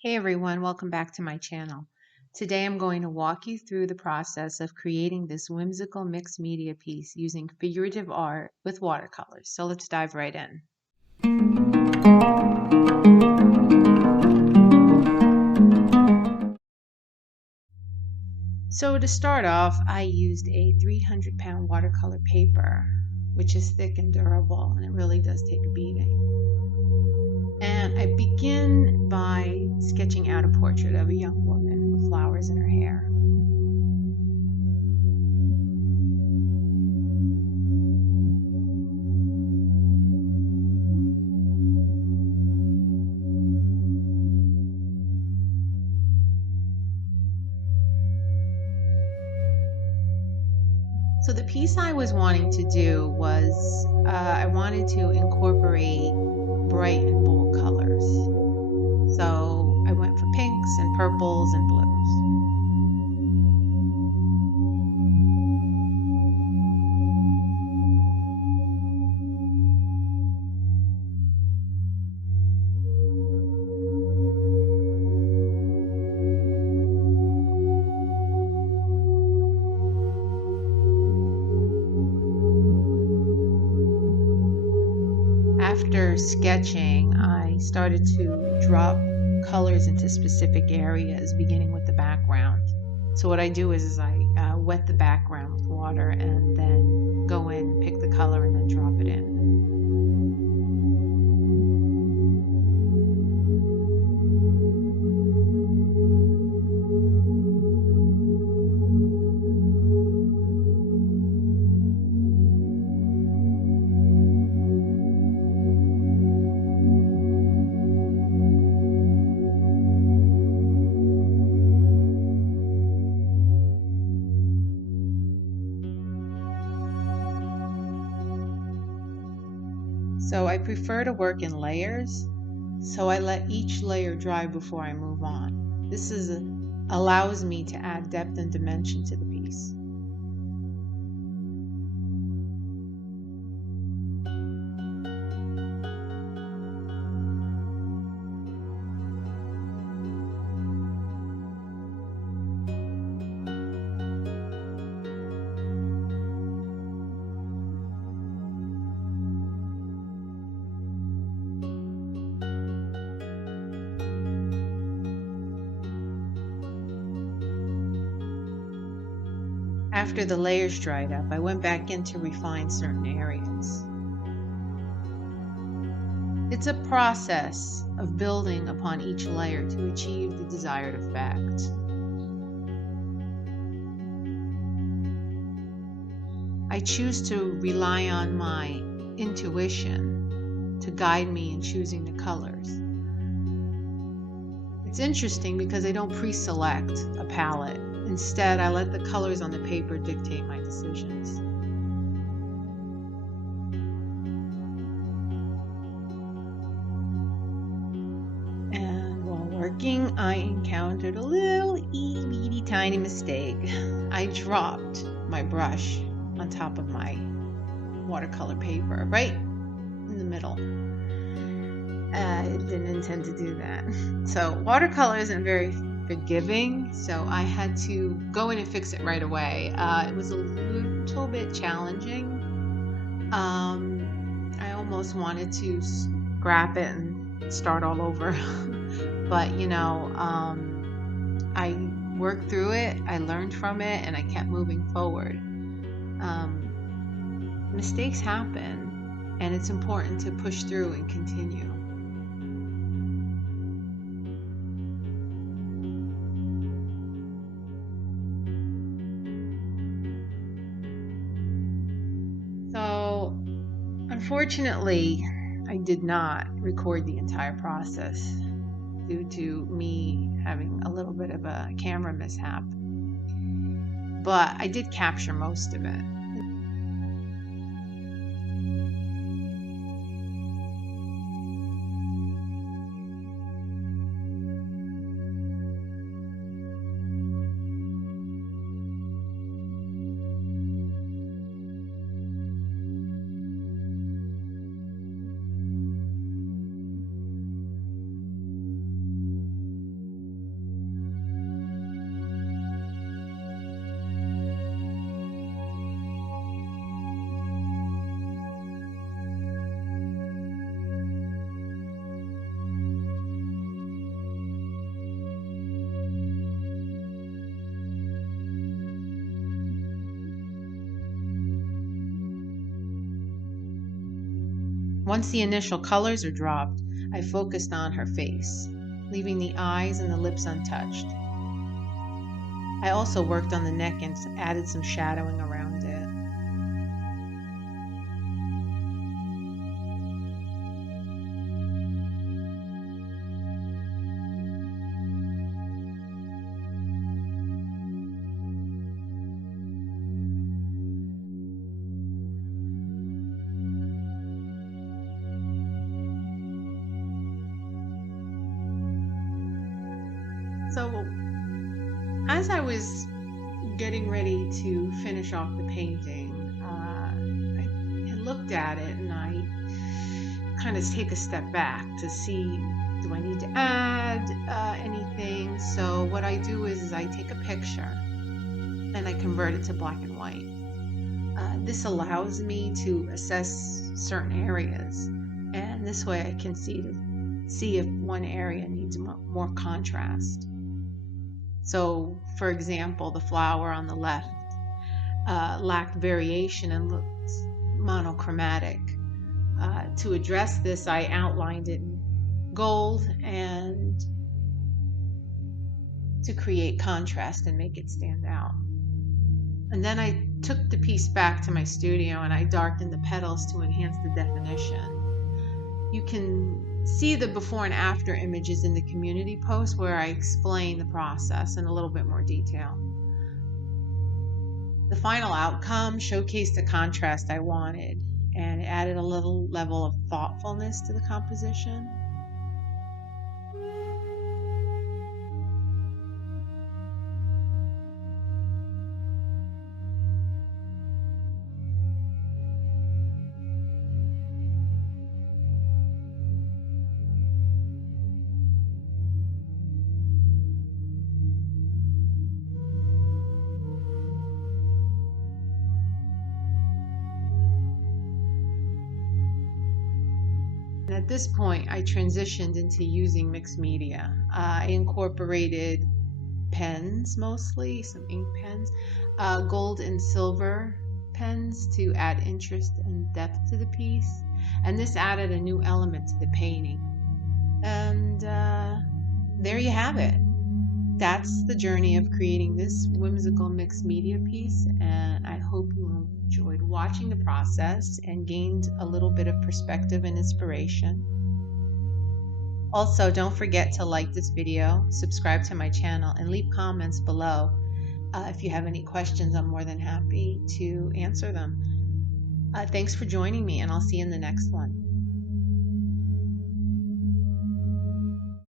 Hey everyone, welcome back to my channel. Today I'm going to walk you through the process of creating this whimsical mixed media piece using figurative art with watercolors. So let's dive right in. So to start off, I used a 300-pound watercolor paper, which is thick and durable, and it really does take a beating. And I begin by sketching out a portrait of a young woman with flowers in her hair. So the piece I was wanting to do was I wanted to incorporate bright and bold colors. So I went for pinks and purples and blues. After sketching, I started to drop colors into specific areas, beginning with the background. So what I do is I wet the background with water and then go in, pick the color, and then drop it in. So I prefer to work in layers, so I let each layer dry before I move on. This allows me to add depth and dimension to the piece. After the layers dried up, I went back in to refine certain areas. It's a process of building upon each layer to achieve the desired effect. I choose to rely on my intuition to guide me in choosing the colors. It's interesting because I don't pre-select a palette. Instead, I let the colors on the paper dictate my decisions. And while working, I encountered a little itty tiny mistake. I dropped my brush on top of my watercolor paper, right in the middle. I didn't intend to do that. So watercolor isn't very forgiving, so I had to go in and fix it right away. It was a little bit challenging. I almost wanted to scrap it and start all over, but I worked through it, I learned from it, and I kept moving forward. Mistakes happen, and it's important to push through and continue. So, unfortunately, I did not record the entire process due to me having a little bit of a camera mishap, but I did capture most of it. Once the initial colors are dropped, I focused on her face, leaving the eyes and the lips untouched. I also worked on the neck and added some shadowing around it. So as I was getting ready to finish off the painting, I had looked at it and I kind of take a step back to see, do I need to add anything? So what I do is I take a picture and I convert it to black and white. This allows me to assess certain areas, and this way I can see if one area needs more contrast. So, for example, the flower on the left lacked variation and looked monochromatic. To address this, I outlined it in gold and to create contrast and make it stand out. And then I took the piece back to my studio and I darkened the petals to enhance the definition. You can see the before and after images in the community post where I explain the process in a little bit more detail. The final outcome showcased the contrast I wanted, and it added a little level of thoughtfulness to the composition. And at this point, I transitioned into using mixed media. I incorporated pens, mostly some ink pens, gold and silver pens to add interest and depth to the piece. And this added a new element to the painting. And there you have it. That's the journey of creating this whimsical mixed media piece, and I hope you enjoyed watching the process and gained a little bit of perspective and inspiration. Also, don't forget to like this video, subscribe to my channel, and leave comments below. If you have any questions, I'm more than happy to answer them. Thanks for joining me, and I'll see you in the next one.